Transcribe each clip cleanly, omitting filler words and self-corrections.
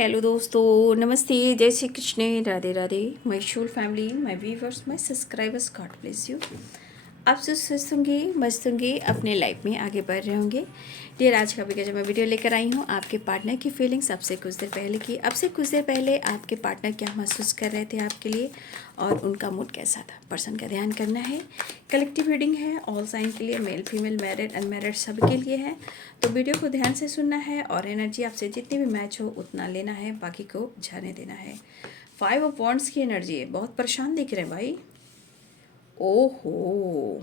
Hello दोस्तों, नमस्ते, जय Shri Krishna, Radhe Radhe. My soul family, my viewers, my subscribers, God bless you. आप जो स्वस्थ होंगे, मस्त होंगे, अपने लाइफ में आगे बढ़ रहे होंगे। डियर, आज का जो मैं वीडियो लेकर आई हूँ आपके पार्टनर की फीलिंग्स अब से कुछ देर पहले की। अब से कुछ देर पहले आपके पार्टनर क्या महसूस कर रहे थे आपके लिए और उनका मूड कैसा था, पर्सन का ध्यान करना है। कलेक्टिव रीडिंग है, ऑल साइन के लिए, मेल फीमेल, मैरिड अनमैरिड सबके लिए है। तो वीडियो को ध्यान से सुनना है और एनर्जी आपसे जितनी भी मैच हो उतना लेना है, बाकी को जाने देना है। 5 ऑफ वॉन्ड्स की एनर्जी है, बहुत परेशान दिख रहे हैं भाई। ओहो,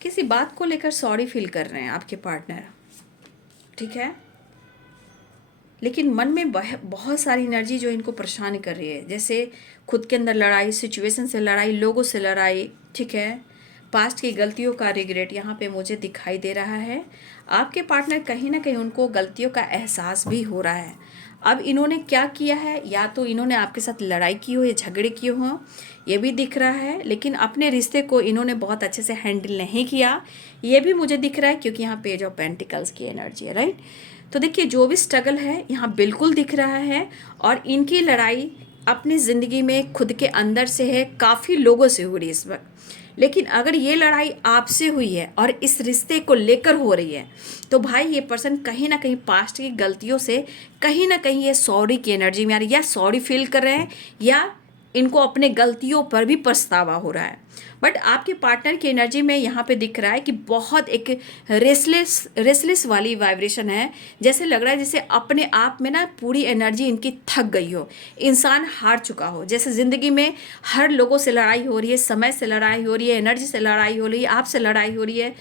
किसी बात को लेकर सॉरी फील कर रहे हैं आपके पार्टनर, ठीक है। लेकिन मन में बहुत सारी एनर्जी जो इनको परेशान कर रही है, जैसे खुद के अंदर लड़ाई, सिचुएशन से लड़ाई, लोगों से लड़ाई, ठीक है। पास्ट की गलतियों का रिग्रेट यहाँ पे मुझे दिखाई दे रहा है। आपके पार्टनर कहीं ना कहीं उनको गलतियों का एहसास भी हो रहा है। अब इन्होंने क्या किया है, या तो इन्होंने आपके साथ लड़ाई की हो या झगड़े किए हों, ये भी दिख रहा है। लेकिन अपने रिश्ते को इन्होंने बहुत अच्छे से हैंडल नहीं किया, ये भी मुझे दिख रहा है, क्योंकि यहाँ पेज ऑफ पेंटिकल्स की एनर्जी है, राइट। तो देखिए, जो भी स्ट्रगल है यहाँ बिल्कुल दिख रहा है। और इनकी लड़ाई अपनी ज़िंदगी में खुद के अंदर से है, काफ़ी लोगों से हो रही है इस वक्त। लेकिन अगर ये लड़ाई आपसे हुई है और इस रिश्ते को लेकर हो रही है, तो भाई ये पर्सन कहीं ना कहीं पास्ट की गलतियों से कहीं ना कहीं ये सॉरी की एनर्जी में आ रही है, या सॉरी फील कर रहे हैं, या इनको अपने गलतियों पर भी पछतावा हो रहा है। बट आपके पार्टनर की एनर्जी में यहाँ पे दिख रहा है कि बहुत एक रेसलेस वाली वाइब्रेशन है। जैसे लग रहा है जैसे अपने आप में ना पूरी एनर्जी इनकी थक गई हो, इंसान हार चुका हो। जैसे ज़िंदगी में हर लोगों से लड़ाई हो रही है, समय से लड़ाई हो रही है, एनर्जी से लड़ाई हो रही है, आपसे लड़ाई हो रही है।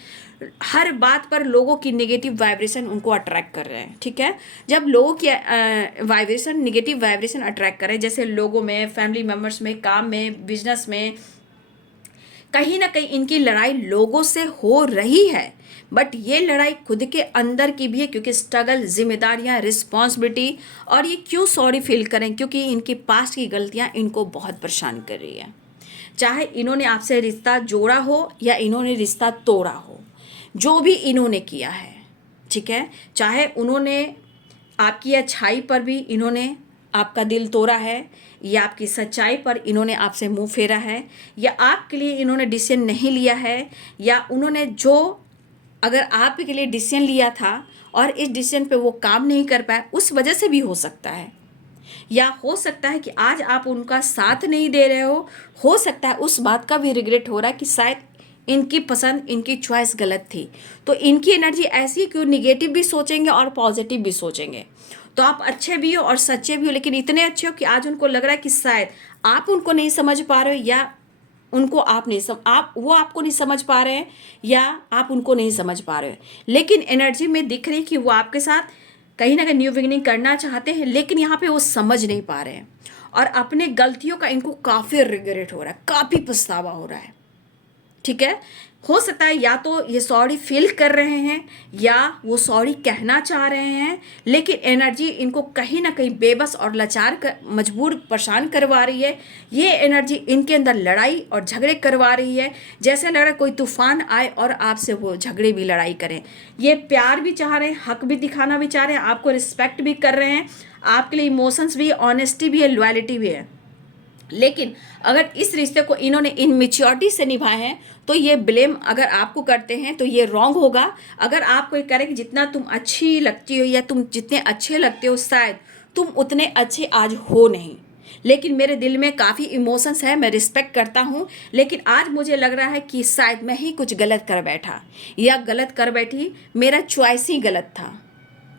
हर बात पर लोगों की नेगेटिव वाइब्रेशन उनको अट्रैक्ट कर रहे हैं, ठीक है। जब लोगों की वाइब्रेशन, नेगेटिव वाइब्रेशन अट्रैक्ट कर रहे हैं, जैसे लोगों में, फैमिली मेम्बर्स में, काम में, बिजनेस में, कहीं ना कहीं इनकी लड़ाई लोगों से हो रही है। बट ये लड़ाई खुद के अंदर की भी है, क्योंकि स्ट्रगल, जिम्मेदारियां, रिस्पॉन्सिबिलिटी। और ये क्यों सॉरी फील करें, क्योंकि इनकी पास्ट की गलतियां इनको बहुत परेशान कर रही है। चाहे इन्होंने आपसे रिश्ता जोड़ा हो या इन्होंने रिश्ता तोड़ा हो, जो भी इन्होंने किया है, ठीक है। चाहे उन्होंने आपकी अच्छाई पर भी इन्होंने आपका दिल तोड़ा है, या आपकी सच्चाई पर इन्होंने आपसे मुंह फेरा है, या आपके लिए इन्होंने डिसीजन नहीं लिया है, या उन्होंने जो अगर आपके लिए डिसीजन लिया था और इस डिसीजन पे वो काम नहीं कर पाए, उस वजह से भी हो सकता है। या हो सकता है कि आज आप उनका साथ नहीं दे रहे हो सकता है उस बात का भी रिग्रेट हो रहा है कि शायद इनकी पसंद, इनकी चॉइस गलत थी। तो इनकी एनर्जी ऐसी है कि वो निगेटिव भी सोचेंगे और पॉजिटिव भी सोचेंगे। तो आप अच्छे भी हो और सच्चे भी हो, लेकिन इतने अच्छे हो कि आज उनको लग रहा है कि शायद आप उनको नहीं समझ पा रहे हो, या उनको आप नहीं आप वो आपको नहीं समझ पा रहे हैं, या आप उनको नहीं समझ पा रहे हो। लेकिन एनर्जी में दिख रही है कि वो आपके साथ कहीं ना कहीं न्यू बिगिनिंग करना चाहते हैं, लेकिन यहाँ पे वो समझ नहीं पा रहे हैं। और अपने गलतियों का इनको काफ़ी रिग्रेट हो रहा है, काफ़ी पछतावा हो रहा है, ठीक है। हो सकता है या तो ये सॉरी फील कर रहे हैं, या वो सॉरी कहना चाह रहे हैं, लेकिन एनर्जी इनको कहीं ना कहीं बेबस और लाचार मजबूर, परेशान करवा रही है। ये एनर्जी इनके अंदर लड़ाई और झगड़े करवा रही है। जैसे लग रहा है कोई तूफान आए और आपसे वो झगड़े भी, लड़ाई करें। ये प्यार भी चाह रहे हैं, हक भी दिखाना भी चाह रहे हैं, आपको रिस्पेक्ट भी कर रहे हैं, आपके लिए इमोशंस भी है, ऑनेस्टी भी है, लॉयल्टी भी है। लेकिन अगर इस रिश्ते को इन्होंने इनमेच्योरिटी से निभाए हैं, तो ये ब्लेम अगर आपको करते हैं तो ये रॉन्ग होगा। अगर आप कोई करें कि जितना तुम अच्छी लगती हो या तुम जितने अच्छे लगते हो, शायद तुम उतने अच्छे आज हो नहीं, लेकिन मेरे दिल में काफ़ी इमोशंस है, मैं रिस्पेक्ट करता हूँ, लेकिन आज मुझे लग रहा है कि शायद मैं ही कुछ गलत कर बैठा या गलत कर बैठी, मेरा चॉइस ही गलत था,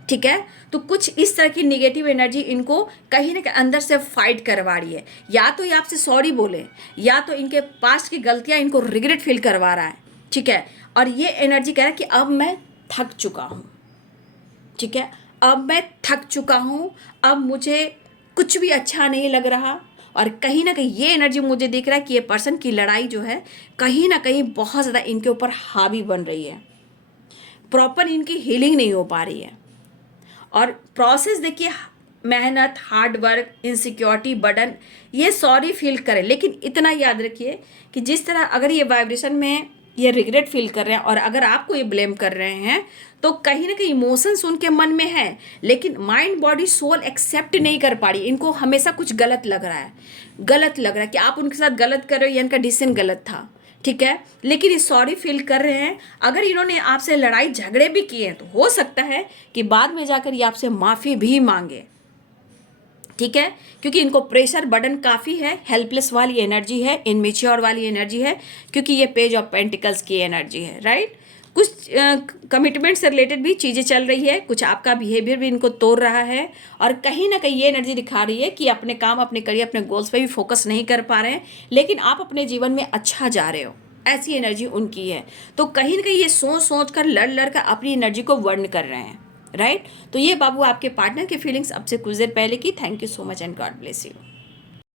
ठीक है। तो कुछ इस तरह की निगेटिव एनर्जी इनको कहीं ना कहीं अंदर से फाइट करवा रही है। या तो ये आपसे सॉरी बोले, या तो इनके पास्ट की गलतियां इनको रिग्रेट फील करवा रहा है, ठीक है। और ये एनर्जी कह रहा है कि अब मैं थक चुका हूँ, ठीक है। अब मैं थक चुका हूँ, अब मुझे कुछ भी अच्छा नहीं लग रहा। और कहीं ना कहीं ये एनर्जी मुझे दिख रहा है कि ये पर्सन की लड़ाई जो है कहीं ना कहीं बहुत ज़्यादा इनके ऊपर हावी बन रही है, प्रॉपर इनकी हीलिंग नहीं हो पा रही है। और प्रोसेस देखिए, मेहनत, हार्ड वर्क, इनसिक्योरिटी, बर्डन, ये सॉरी फील करें। लेकिन इतना याद रखिए कि जिस तरह अगर ये वाइब्रेशन में ये रिग्रेट फील कर रहे हैं, और अगर आपको ये ब्लेम कर रहे हैं तो कहीं ना कहीं इमोशंस उनके मन में है, लेकिन माइंड बॉडी सोल एक्सेप्ट नहीं कर पा रही। इनको हमेशा कुछ गलत लग रहा है, गलत लग रहा है कि आप उनके साथ गलत कर रहे हो या इनका डिसीजन गलत था, ठीक है। लेकिन ये सॉरी फील कर रहे हैं। अगर इन्होंने आपसे लड़ाई झगड़े भी किए हैं तो हो सकता है कि बाद में जाकर ये आपसे माफ़ी भी मांगे, ठीक है, क्योंकि इनको प्रेशर बर्डन काफ़ी है, हेल्पलेस वाली एनर्जी है, इनमेच्योर वाली एनर्जी है, क्योंकि ये पेज ऑफ पेंटिकल्स की एनर्जी है, राइट। कुछ कमिटमेंट से रिलेटेड भी चीज़ें चल रही है, कुछ आपका बिहेवियर भी इनको तोड़ रहा है, और कहीं ना कहीं ये एनर्जी दिखा रही है कि अपने काम, अपने करियर, अपने गोल्स पे भी फोकस नहीं कर पा रहे हैं, लेकिन आप अपने जीवन में अच्छा जा रहे हो, ऐसी एनर्जी उनकी है। तो कहीं ना कहीं ये सोच सोच कर लड़ लड़ कर अपनी एनर्जी को वर्न कर रहे हैं, राइट। तो ये बाबू आपके पार्टनर की फीलिंग्स अब से कुछ देर पहले की। Thank you so much and God bless you.